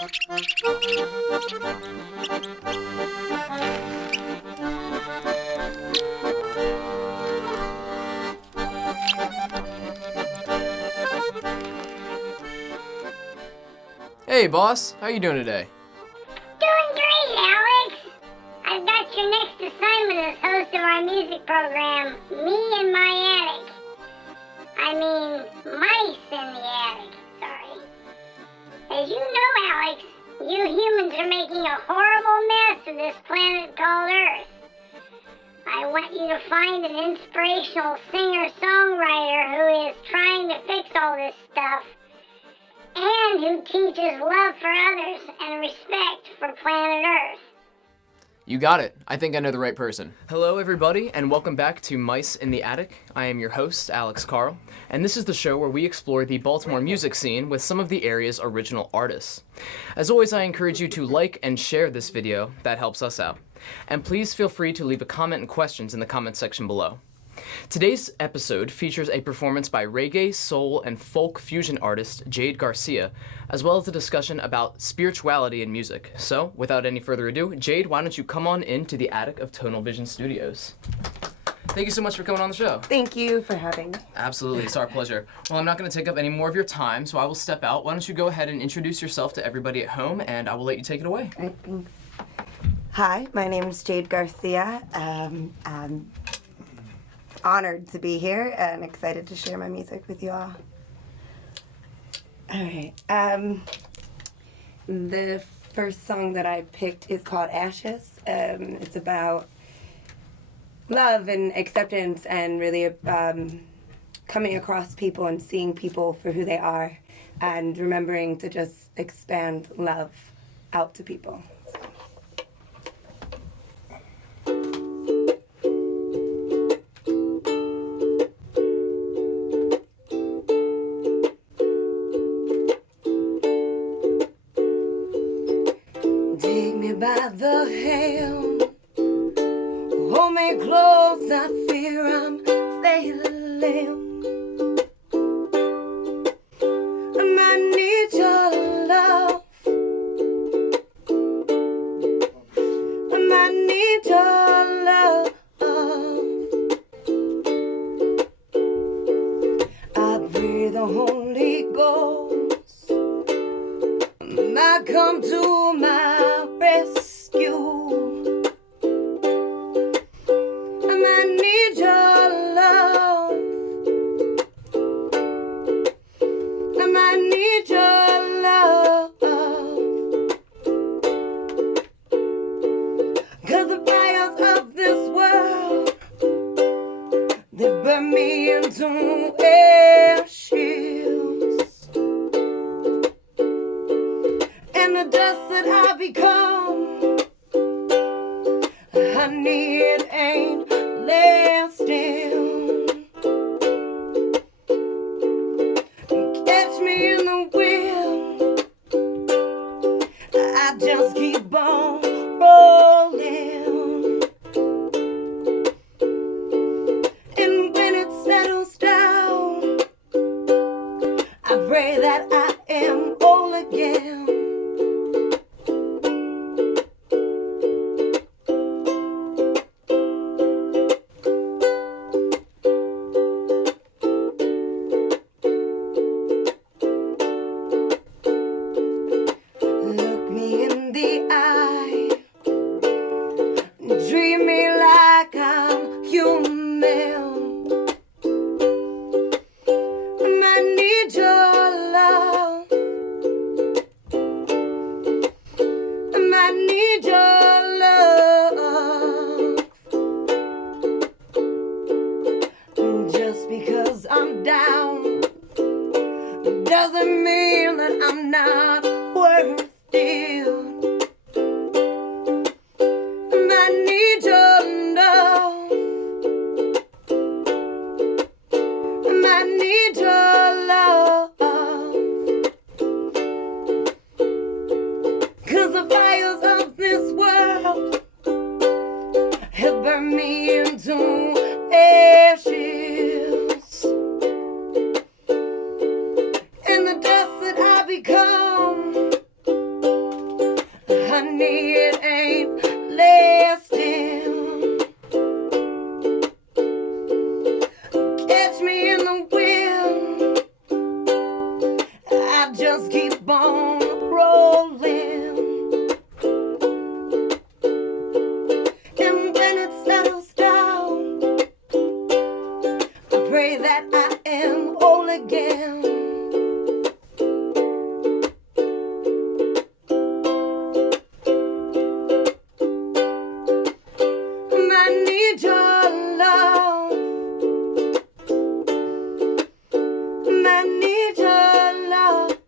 Hey, boss. How you doing today? Doing great, Alex. I've got your next assignment as host of our music program, Me in My Attic. I mean, Mice in the Attic, sorry. As you know, Alex, you humans are making a horrible mess of this planet called Earth. I want you to find an inspirational singer-songwriter who is trying to fix all this stuff and who teaches love for others and respect for planet Earth. You got it. I think I know the right person. Hello, everybody, and welcome back to Mice in the Attic. I am your host, Alex Carle, and this is the show where we explore the Baltimore music scene with some of the area's original artists. As always, I encourage you to like and share this video. That helps us out. And please feel free to leave a comment and questions in the comment section below. Today's episode features a performance by reggae, soul, and folk fusion artist Jade Garcia, as well as a discussion about spirituality in music. So, without any further ado, Jade, why don't you come on into the attic of Tonal Vision Studios? Thank you so much for coming on the show. Thank you for having me. Absolutely, it's our pleasure. Well, I'm not going to take up any more of your time, so I will step out. Why don't you go ahead and introduce yourself to everybody at home, and I will let you take it away. All right, thanks. Hi, my name is Jade Garcia. I'm honored to be here and excited to share my music with you all. All right. The first song that I picked is called Ashes. It's about love and acceptance and really coming across people and seeing people for who they are and remembering to just expand love out to people. Take me by the hand, hold me close, I fear I'm failing. I need your love, I need your love. I pray the Holy Ghost might come to my rescue. I need your love. I need your love. 'Cause the fires of this world, they burn me into ashes. And the dust that I become, honey, it ain't lasting. Catch me in the wind, I just keep on rolling. And when it settles down, I pray that I am whole again. Look me in the eye, treat me like I'm human. I need your love, I need your love. Just because I'm down doesn't mean that I'm not worth it. I need your love, I need your love. 'Cause the fires of this world have burned me into ashes. And the dust that I become, honey, it ain't lasting. Catch me in the wind, I just keep on rolling. And when it settles down, I pray that I am whole again. I need your love. I need your love.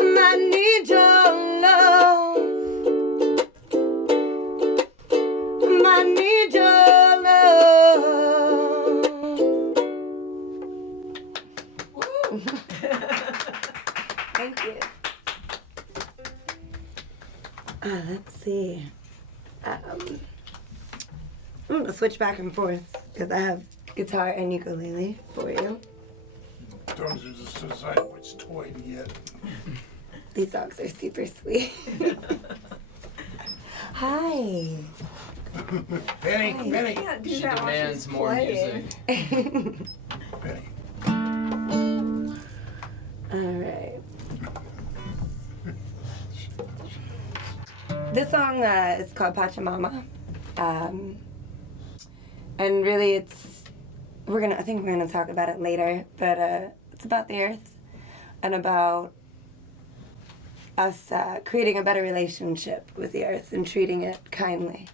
I need your love. I need your love. Woo. Thank you. Let's see. I'm gonna switch back and forth because I have guitar and ukulele for you. Don't you just decide which toy to get? These dogs are super sweet. Hi. Penny, Hi. Penny, Can't do She that while demands she's more playing. music. Penny. All right. This song is called Pachamama, and really I think we're gonna talk about it later, but it's about the earth and about us creating a better relationship with the earth and treating it kindly.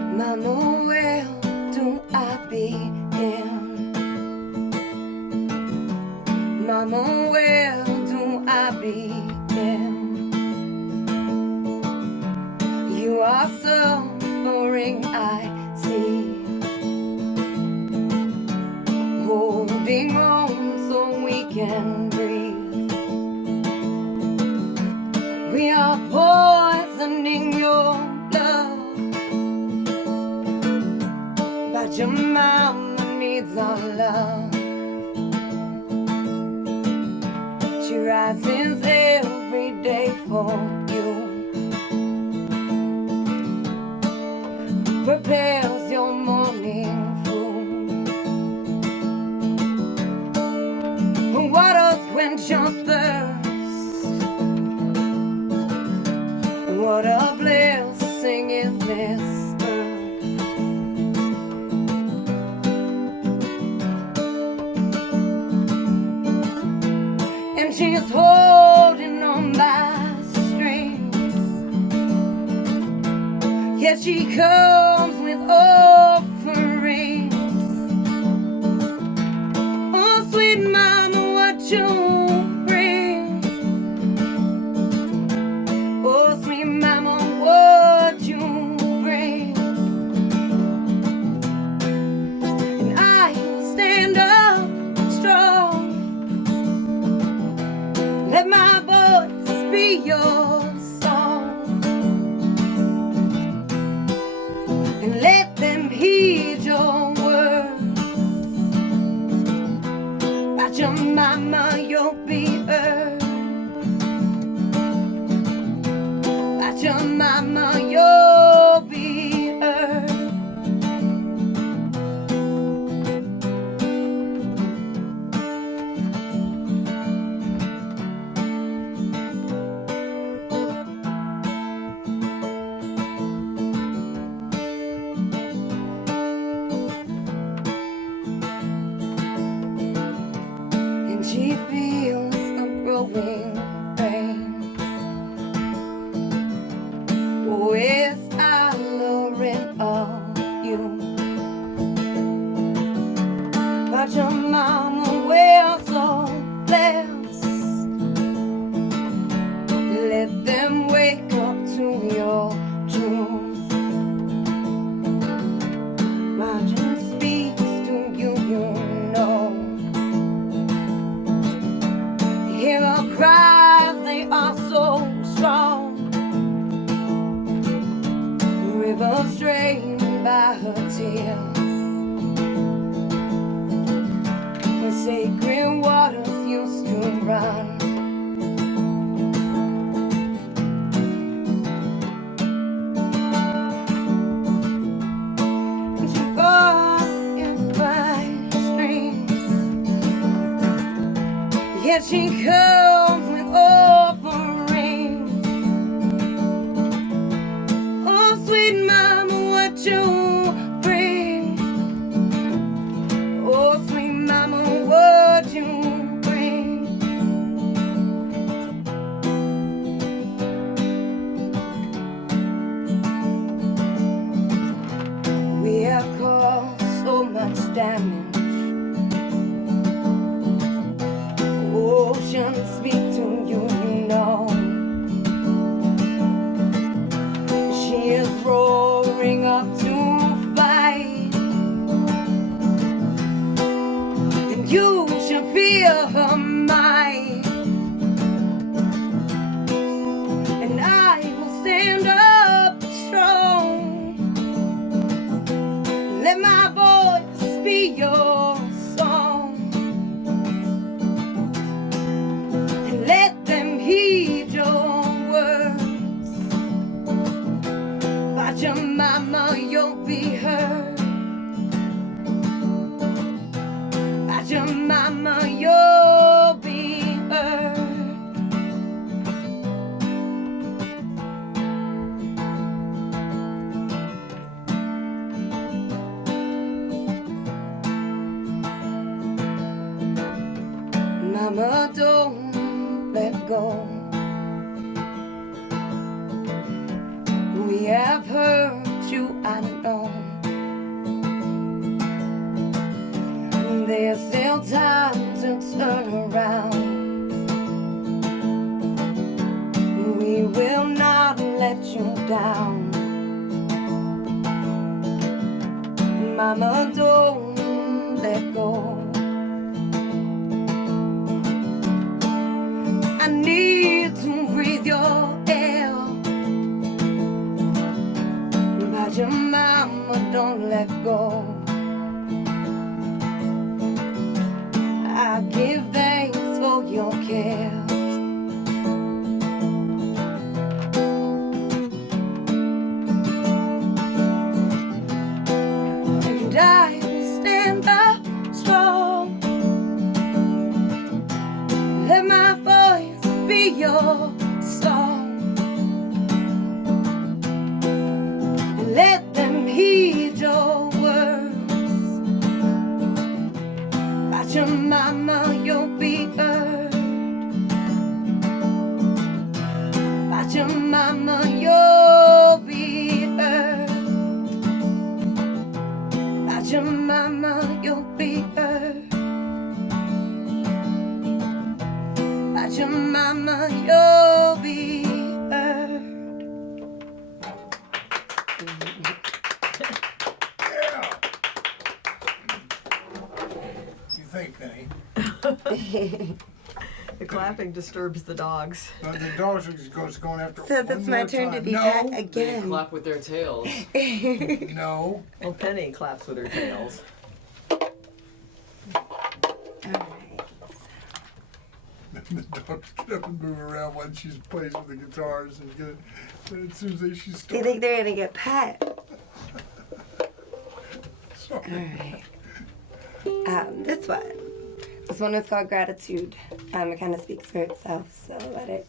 Mama, where do I begin? Mama, where do I begin? You are suffering, I see. Holding on so we can breathe. We are poisoning your blood. But your mama needs our love. She rises every day for you. Prepares your morning food. Waters quench your thirst. What a blessing is this earth. And she is holding on by strings. Yet she comes with offerings. Oh, sweet mama, what you bring? Oh, sweet mama, what you bring? And I will stand up strong. Let my voice be your song, and let them heed your words. About your mama, you'll be heard. About your mama, you'll be heard. And she feels the growing pains. Oh, hear her cries, they are so strong. Rivers drained by her tears, where sacred waters used to run. And she fought in fine streams, yet she comes with offerings. Oh, sweet mama, what you bring? Oh, sweet mama, what you bring? We have caused so much damage. Ocean, speak to you, you know. She is roaring up to fight, and you shall feel her might. And I will stand up strong. Let my voice be your song, and let them heed your words. Watch your mama, you'll be heard. Watch your mama, you'll be heard. Mama, don't let go. We have hurt you, I know. There's still time to turn around. We will not let you down. Mama, don't let go. I need to breathe your air. But your mama, don't let go. I give thanks for your care. And I will stand up strong. Let my voice be your song, and let them heed your words. Watch your mama, you'll be heard. Watch your mama, you'll be heard. Watch your mama, you'll be heard. Watch your mama, you'll be heard. Yeah. You think, Penny? The clapping disturbs the dogs. No, the dogs are just going after. So that's one my more turn to time. be No, back They again. clap with their tails. no. Well, Penny claps with her tails. The dogs get up and move around when she plays with the guitars and get. And as soon as she Do you starts. think they're gonna get pet? Sorry. Alright. This one. This one is called Gratitude. It kind of speaks for itself, so let it.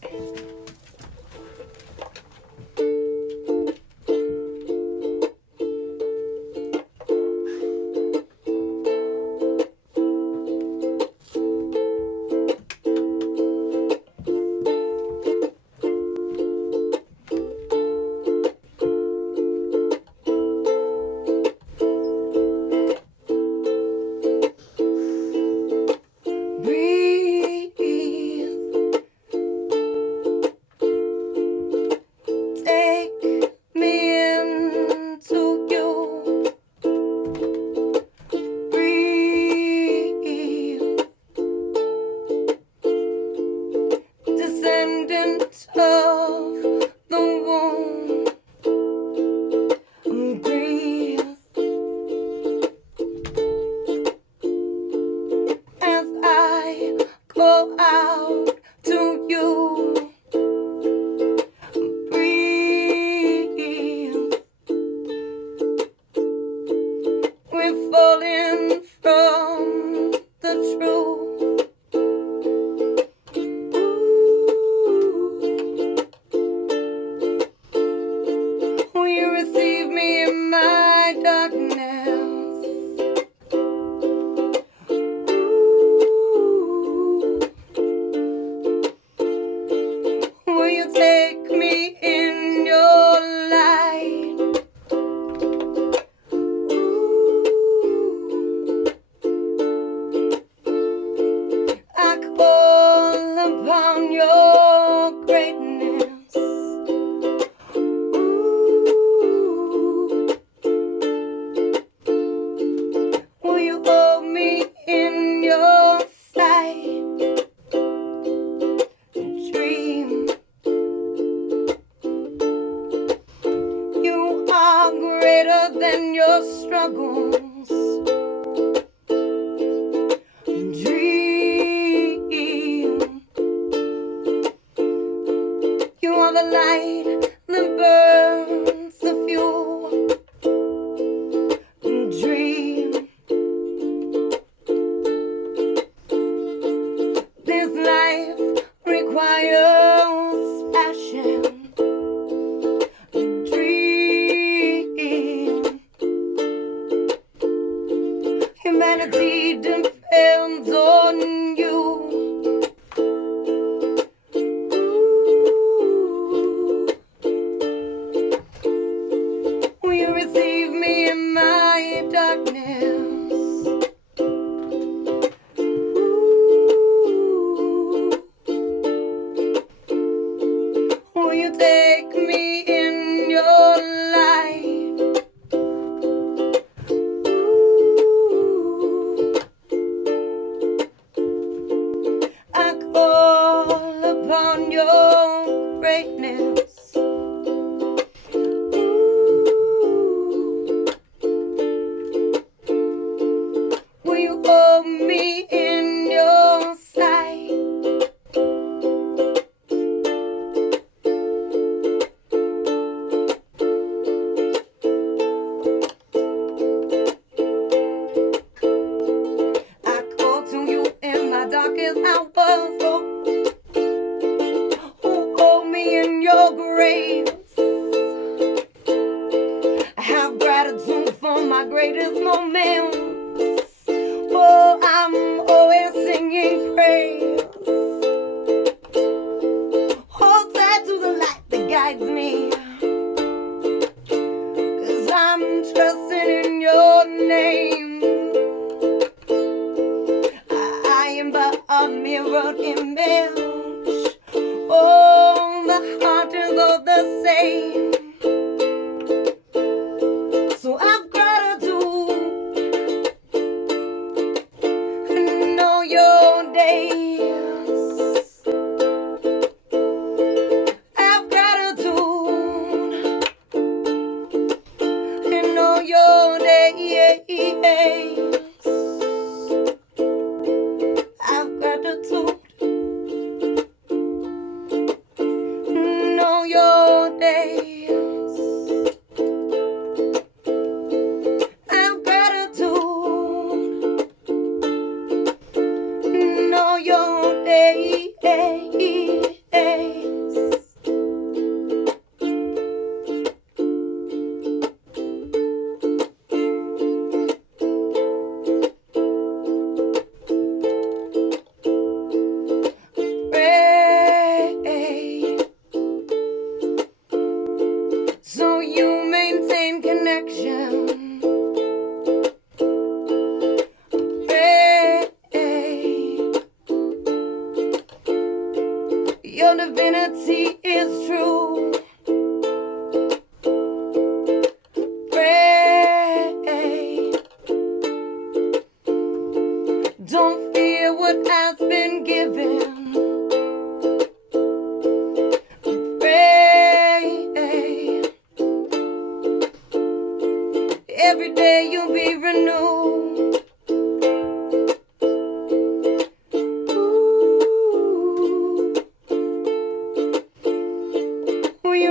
Breathe. upon your greatness. Ooh. Will you hold me in your sight? Dream. You are greater than your struggles. Dream. You are the light that burns the fuel. Dream. This life requires passion. Dream. Humanity depends on you. Ooh. Will you receive me in my darkness? Ooh. Will you take me in your light? Ooh. I call upon your greatness. Ooh. Will you hold me in your sight? I call to you in my darkest hours, oh, hold me in your grace. I have gratitude for my greatest moments. Oh, I'm always singing praise. Hold tight to the light that guides me, 'cause I'm trusting in your name. I am but a mirror image. Oh, the heart is all the same. So I've gratitude and know your days. I've gratitude and know your days. I've gratitude, know your days. I've gratitude, know your days. Pray so you maintain connection. Pray your divinity is true. Pray don't fear what has been given. Pray every day you'll be renewed. Ooh. Will you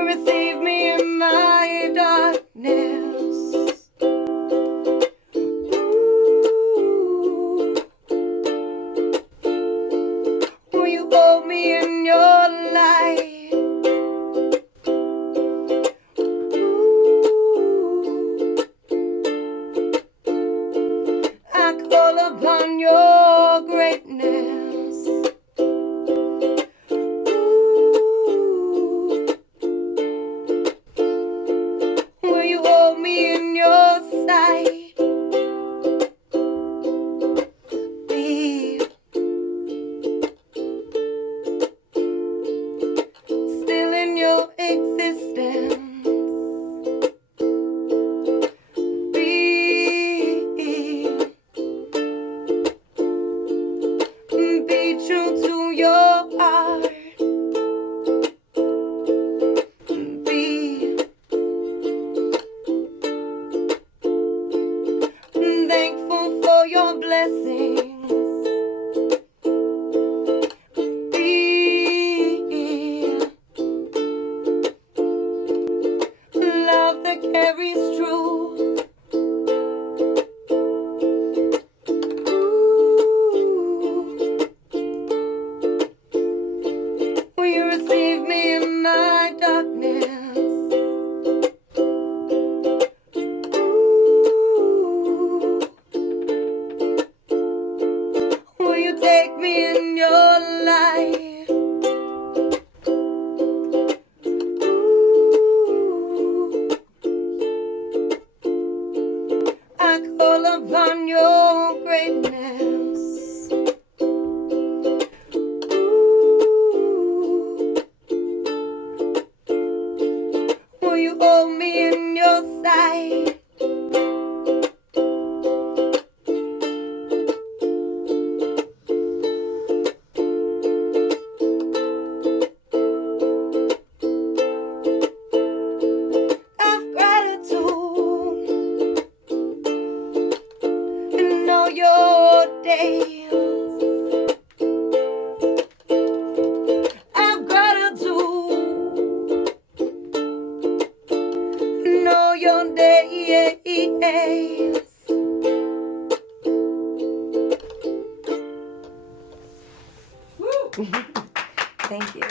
Thank you.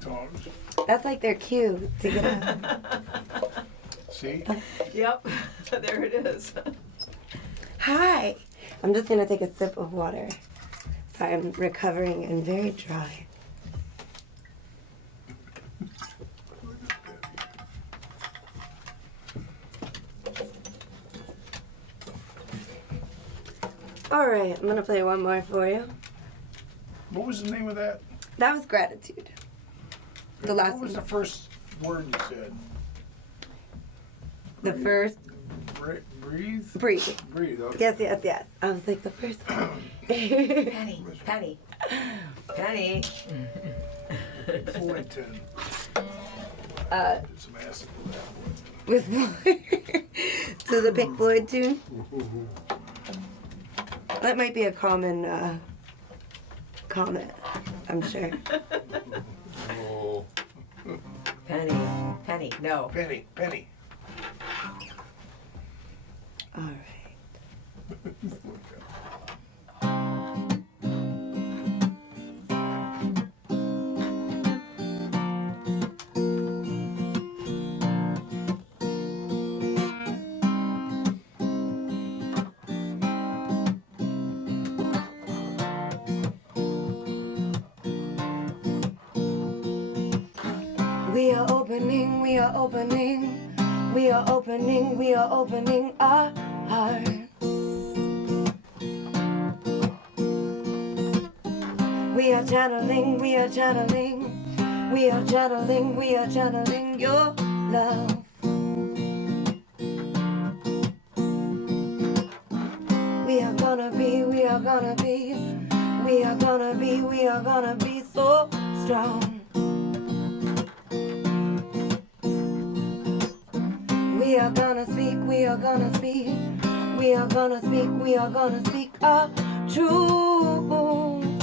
Tongs. That's like their cue to get up. See? Yep, there it is. Hi. I'm just gonna take a sip of water. Sorry, I'm recovering and very dry. All right, I'm gonna play one more for you. What was the name of that? That was gratitude. The last What was one. the first word you said? The first. Breathe? Breathe. Breathe, okay. Yes, yes, yes. I was like the first one. Penny. Penny. Fullerton. Uh, Did some acid with that one. with to the Pink Floyd tune. That might be a common comment, I'm sure. Oh. Penny. No. Penny. All right. We are opening, we are opening, we are opening, we are opening our hearts. We are channeling, we are channeling, we are channeling, we are channeling your love. We are gonna be, we are gonna be, we are gonna be, we are gonna be so strong. We are gonna speak, we are gonna speak, we are gonna speak, we are gonna speak our truth.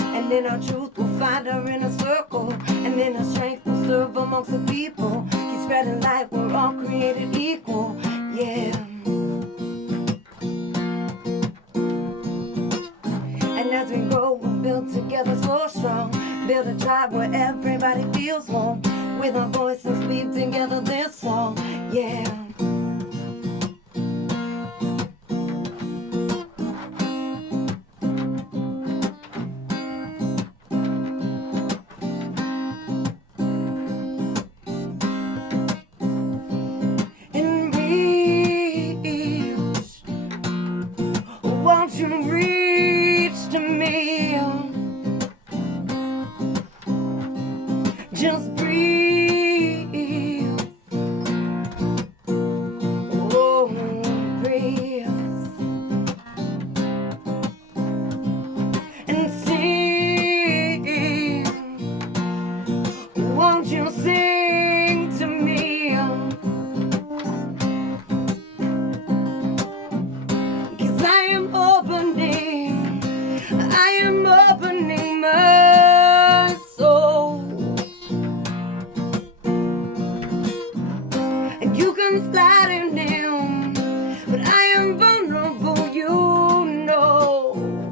And in our truth we'll find our inner circle, and in our strength we'll serve amongst the people. Keep spreading light, we're all created equal, yeah. And as we grow, we'll build together so strong. Build a tribe where everybody feels home. With our voices weave together this song, yeah. And reach, won't you reach to me? Just breathe. Oh, breathe. And sing. Won't you sing to me? 'Cause I am opening my soul. And you can slide it down, but I am vulnerable, you know.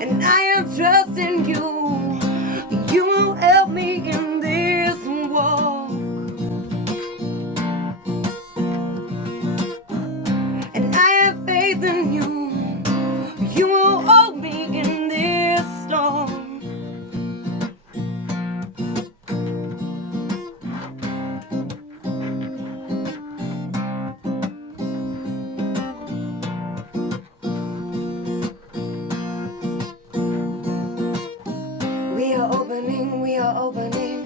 And I am trusting you, you will help me in this walk. And I have faith in you, you will hold me in this storm. We are opening, we are opening,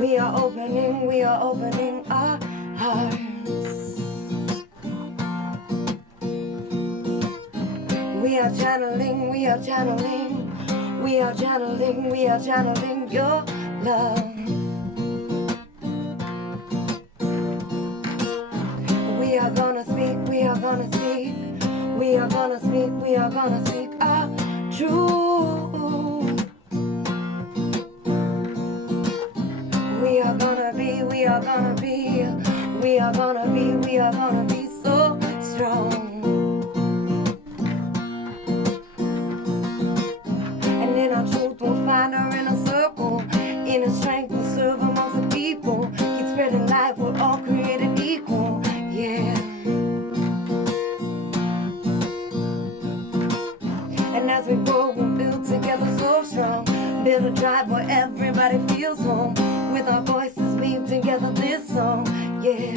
we are opening, we are opening our hearts. We are channeling, we are channeling, we are channeling, we are channeling your love. We are gonna speak, we are gonna speak, we are gonna speak, we are gonna speak our truth. We are gonna be, we are gonna be, we are gonna be, we are gonna be so strong. And in our truth we'll find our inner circle. Inner strength will serve amongst the people. Keep spreading light, we're all created equal. Yeah. And as we grow, we'll build together so strong. Build a tribe where everybody feels home. With our voices weave together this song. Yeah.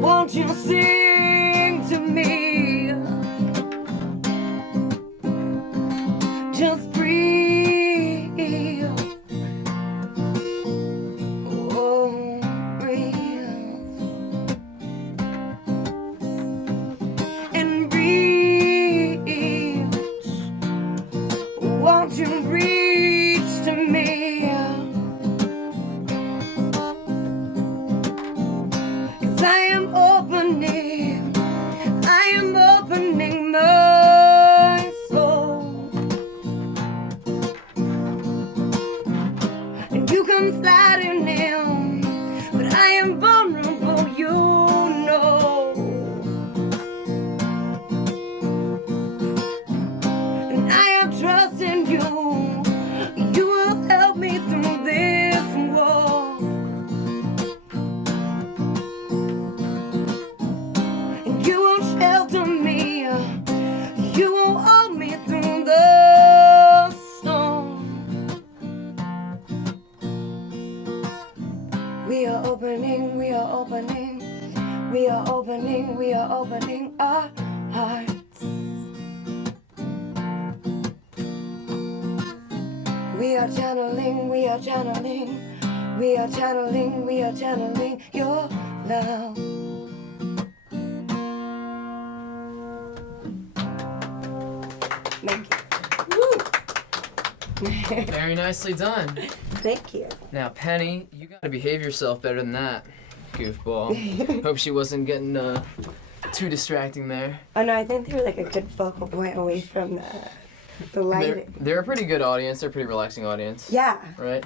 Won't you sing to me? Just breathe. Oh, breathe. And reach. Won't you reach to me? I am opening my soul. And you come sliding in, but I am vulnerable, you know. And I have trust in you, you will help me through this walk. You won't shelter me, you won't hold me through the storm. We are opening, we are opening, we are opening, we are opening our hearts. We are channeling, we are channeling, we are channeling, we are channeling your love. Thank you. Very nicely done. Thank you. Now, Penny, you gotta behave yourself better than that, goofball. Hope she wasn't getting too distracting there. Oh no, I think they were like a good focal point away from the lighting. They're a pretty good audience. They're a pretty relaxing audience. Yeah. Right?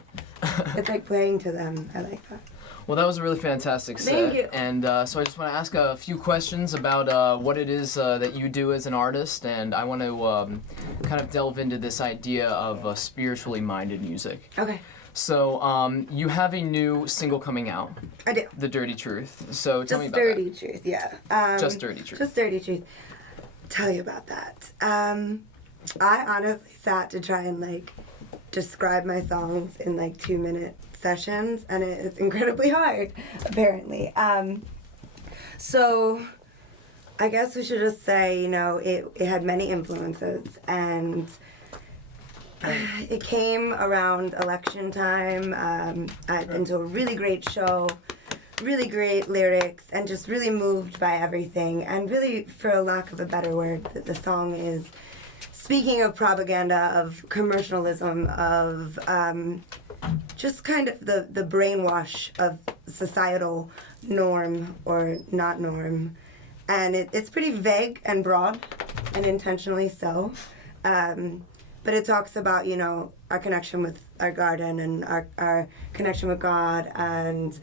It's like playing to them. I like that. Well, that was a really fantastic set. Thank you. And so I just want to ask a few questions about what it is that you do as an artist, and I want to kind of delve into this idea of spiritually minded music. Okay. So you have a new single coming out. I do. The Dirty Truth. So tell me Just about Dirty that. Truth, yeah. Just Dirty Truth. Just Dirty Truth. Tell you about that. I honestly sat to try and like describe my songs in like 2-minute sessions, and it's incredibly hard, apparently. So I guess we should just say, you know, it had many influences, and it came around election time. I'd been to a really great show, really great lyrics, and just really moved by everything. And really, for a lack of a better word, the song is speaking of propaganda, of commercialism, of just kind of the brainwash of societal norm or not norm. And it's pretty vague and broad, and intentionally so. But it talks about, you know, our connection with our garden and our connection with God, and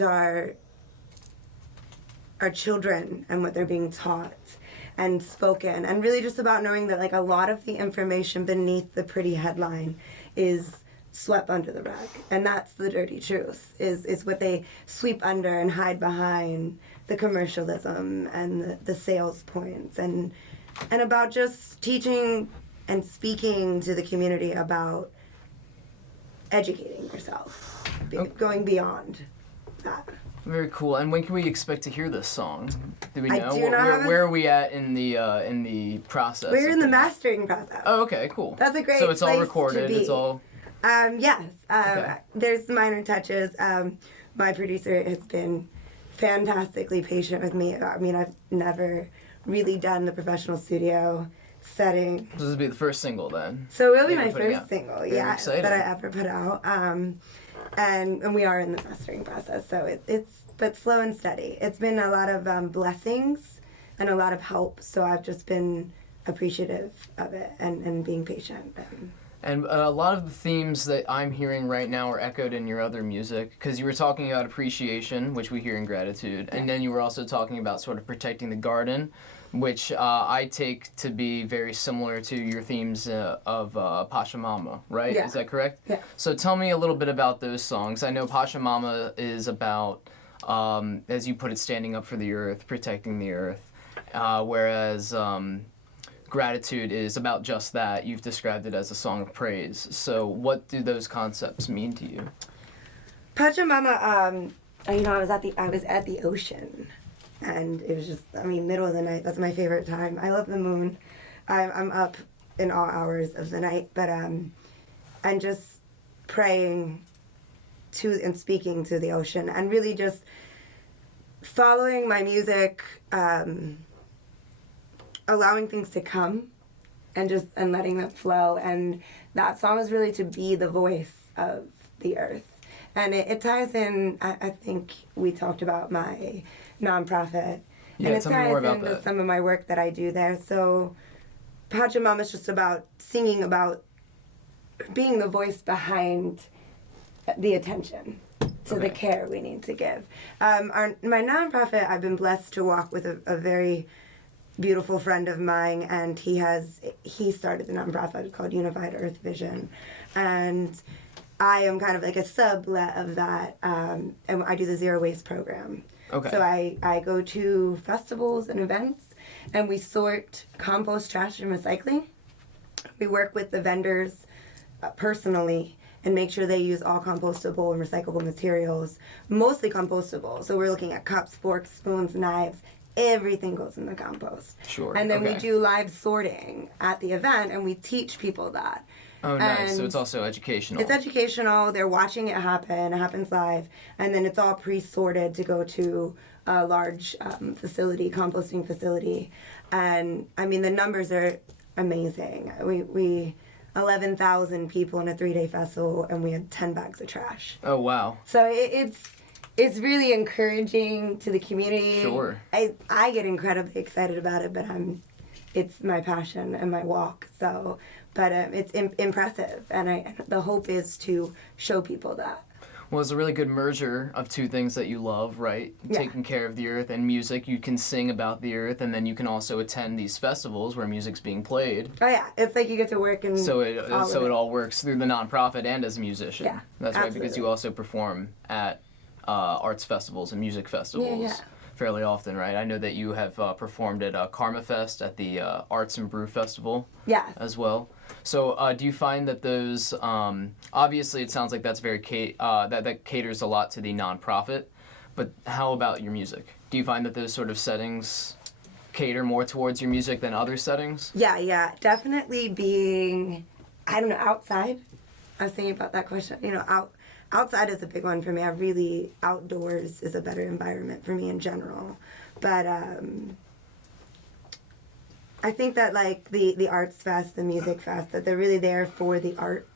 our children and what they're being taught and spoken, and really just about knowing that like a lot of the information beneath the pretty headline is swept under the rug, and that's the dirty truth, is what they sweep under and hide behind the commercialism and the sales points, and about just teaching and speaking to the community about educating yourself, going beyond that. Very cool. And when can we expect to hear this song? Do we know? I do not have where are we at in the process? We're in the mastering process. Oh, okay, cool. That's a great So it's all place recorded. to be. It's all. Yes. Okay. There's minor touches. My producer has been fantastically patient with me. I mean, I've never really done the professional studio setting. This will be the first single then. So it will be that my you're putting first out. single, Very yeah, exciting. that I ever put out. And we are in the mastering process, so it's but slow and steady. It's been a lot of blessings and a lot of help, so I've just been appreciative of it and being patient. And a lot of the themes that I'm hearing right now are echoed in your other music, because you were talking about appreciation, which we hear in gratitude, and then you were also talking about sort of protecting the garden, which I take to be very similar to your themes of Pachamama, right? Yeah. Is that correct? Yeah. So tell me a little bit about those songs. I know Pachamama is about, as you put it, standing up for the earth, protecting the earth, whereas gratitude is about just that. You've described it as a song of praise. So what do those concepts mean to you? Pachamama, I was at the ocean, and it was just, middle of the night. That's my favorite time. I love the moon. I'm up in all hours of the night, but and just praying to and speaking to the ocean, and really just following my music, allowing things to come, and letting them flow. And that song is really to be the voice of the earth. And it ties in, I think we talked about my nonprofit. Yeah, and it tell me ties more about into that. some of my work that I do there. So Pachamama is just about singing about being the voice behind the attention to the care we need to give. My nonprofit, I've been blessed to walk with a very beautiful friend of mine, and he started the nonprofit called Unified Earth Vision, and I am kind of like a sublet of that, and I do the zero waste program. Okay. So I go to festivals and events, and we sort compost, trash, and recycling. We work with the vendors personally and make sure they use all compostable and recyclable materials, mostly compostable. So we're looking at cups, forks, spoons, knives. Everything goes in the compost. Sure. And then we okay. do live sorting at the event, and we teach people that. Oh, nice. So And it's also educational. it's educational. They're watching it happen. It happens live. And then it's all pre-sorted to go to a large composting facility. And, the numbers are amazing. We 11,000 people in a 3-day festival, and we had 10 bags of trash. Oh, wow. So it's really encouraging to the community. Sure. I get incredibly excited about it, but it's my passion and my walk. So, but it's impressive, and the hope is to show people that. Well, it's a really good merger of two things that you love, right? Yeah. Taking care of the earth and music. You can sing about the earth, and then you can also attend these festivals where music's being played. Oh yeah, it's like you get to work and So it all works through the nonprofit and as a musician. Yeah, That's right, because absolutely. you also perform at arts festivals and music festivals yeah. fairly often, right? I know that you have performed at Karma Fest, at the Arts and Brew Festival Yes. as well. So do you find that those, obviously it sounds like that's very, that caters a lot to the nonprofit, but how about your music? Do you find that those sort of settings cater more towards your music than other settings? Yeah, definitely being, outside. I was thinking about that question. Outside is a big one for me. Outdoors is a better environment for me in general. But I think that like the arts fest, the music fest, that they're really there for the art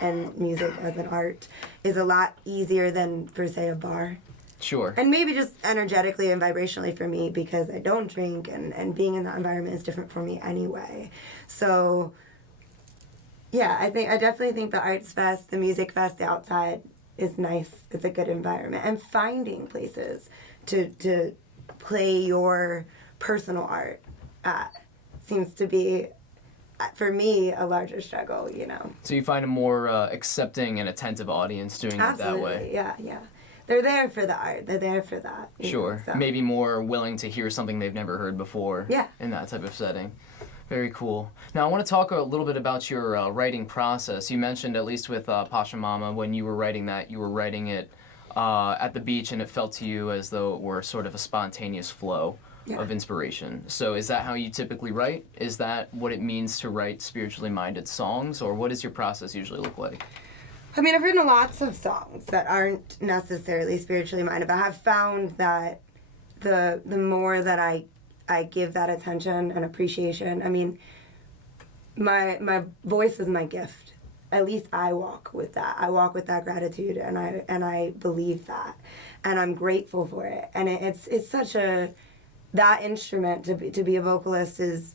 and music as an art is a lot easier than for say a bar. Sure. And maybe just energetically and vibrationally for me because I don't drink and being in that environment is different for me anyway. So yeah, I definitely think the arts fest, the music fest, the outside is nice. It's a good environment. And finding places to play your personal art seems to be, for me, a larger struggle, So you find a more accepting and attentive audience doing Absolutely, it that way? Yeah. They're there for the art. They're there for that. Sure. So. Maybe more willing to hear something they've never heard before in that type of setting. Very cool. Now, I want to talk a little bit about your writing process. You mentioned, at least with Pachamama, when you were writing that, you were writing it at the beach, and it felt to you as though it were sort of a spontaneous flow of inspiration. So is that how you typically write? Is that what it means to write spiritually minded songs, or what does your process usually look like? I've written lots of songs that aren't necessarily spiritually minded, but I've found that the more that I give that attention and appreciation, my voice is my gift. At least I walk with that. I walk with that gratitude, and I believe that, and I'm grateful for it. And it's such a, that instrument to be a vocalist is,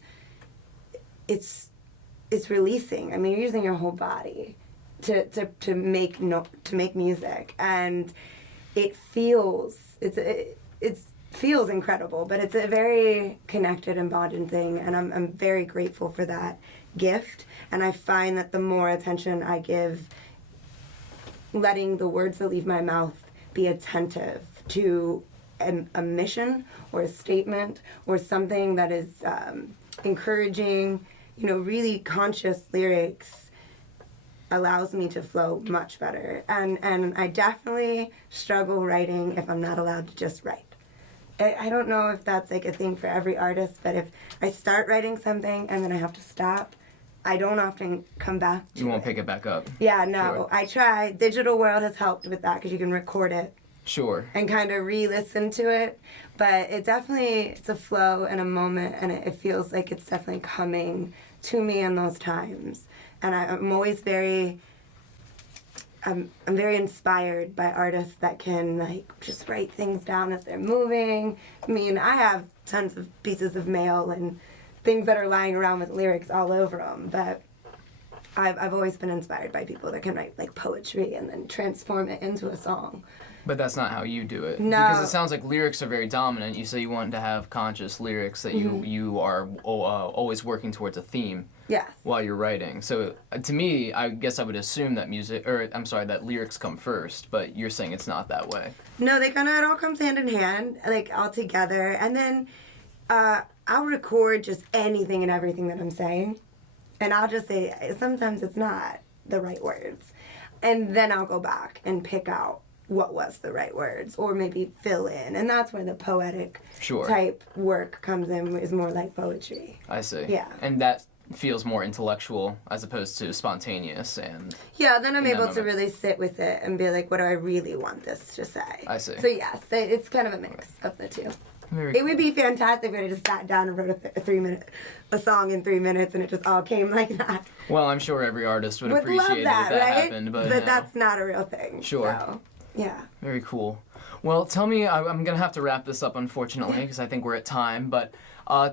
it's releasing. I mean, you're using your whole body to make music, and it feels feels incredible. But it's a very connected and bonded thing, and I'm very grateful for that gift. And I find that the more attention I give letting the words that leave my mouth be attentive to a mission or a statement or something that is encouraging, really conscious lyrics, allows me to flow much better. And I definitely struggle writing if I'm not allowed to just write. I don't know if that's like a thing for every artist, but if I start writing something and then I have to stop, I don't often come back to it. You won't pick it back up. Yeah, no. Sure. I try. Digital world has helped with that because you can record it. Sure. And kind of re-listen to it. But it's a flow and a moment, and it feels like it's definitely coming to me in those times. And I'm always I'm very inspired by artists that can like just write things down as they're moving. I mean, I have tons of pieces of mail and things that are lying around with lyrics all over them, but I've always been inspired by people that can write like poetry and then transform it into a song. But that's not how you do it. No. Because it sounds like lyrics are very dominant. You say you want to have conscious lyrics, that you are always working towards a theme. Yes. While you're writing. So to me, I guess I would assume that that lyrics come first, but you're saying it's not that way. No, it all comes hand in hand, like all together. And then I'll record just anything and everything that I'm saying. And I'll just say, sometimes it's not the right words. And then I'll go back and pick out what was the right words, or maybe fill in. And that's where the poetic type work comes in, is more like poetry. I see. Yeah. And that feels more intellectual as opposed to spontaneous. And yeah, then I'm able to really sit with it and be like, what do I really want this to say? I see. So yes, it's kind of a mix of the two. It would be fantastic if I just sat down and wrote a song in 3 minutes and it just all came like that. Well, I'm sure every artist would appreciate love that, it if that right? happened, but that's not a real thing. Sure. So, yeah. Very cool. Well, tell me, I'm going to have to wrap this up, unfortunately, because I think we're at time, but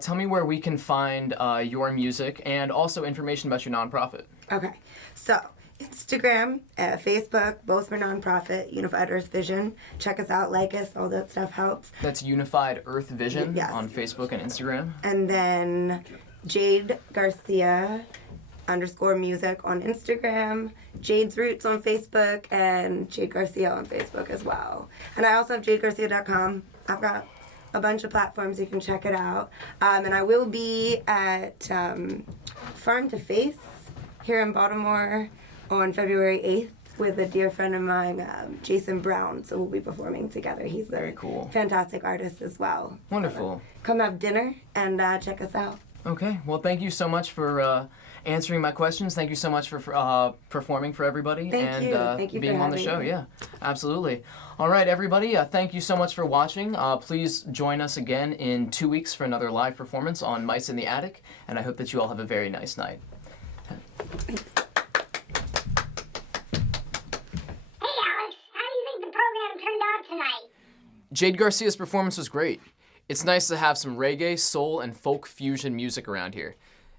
tell me where we can find your music and also information about your nonprofit. Okay. So, Instagram, Facebook, both for nonprofit, Unified Earth Vision. Check us out, like us, all that stuff helps. That's Unified Earth Vision Yes. on Facebook and Instagram. And then Jade Garcia _music on Instagram, Jade's Roots on Facebook, and Jade Garcia on Facebook as well. And I also have jadegarcia.com. I've got a bunch of platforms, you can check it out. And I will be at Farm to Face here in Baltimore on February 8th with a dear friend of mine, Jason Brown. So we'll be performing together. He's a Very cool. fantastic artist as well. Wonderful. So, come have dinner and check us out. Okay. Well, thank you so much for answering my questions. Thank you so much for performing for everybody. Thank you. Thank you being for on the having show. me. Yeah, absolutely. All right, everybody. Thank you so much for watching. Please join us again in 2 weeks for another live performance on Mice in the Attic. And I hope that you all have a very nice night. Hey, Alex, how do you think the program turned out tonight? Jade Garcia's performance was great. It's nice to have some reggae, soul, and folk fusion music around here.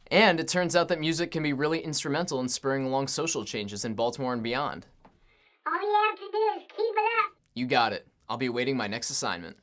And it turns out that music can be really instrumental in spurring along social changes in Baltimore and beyond. All you have to do is keep it up. You got it. I'll be awaiting my next assignment.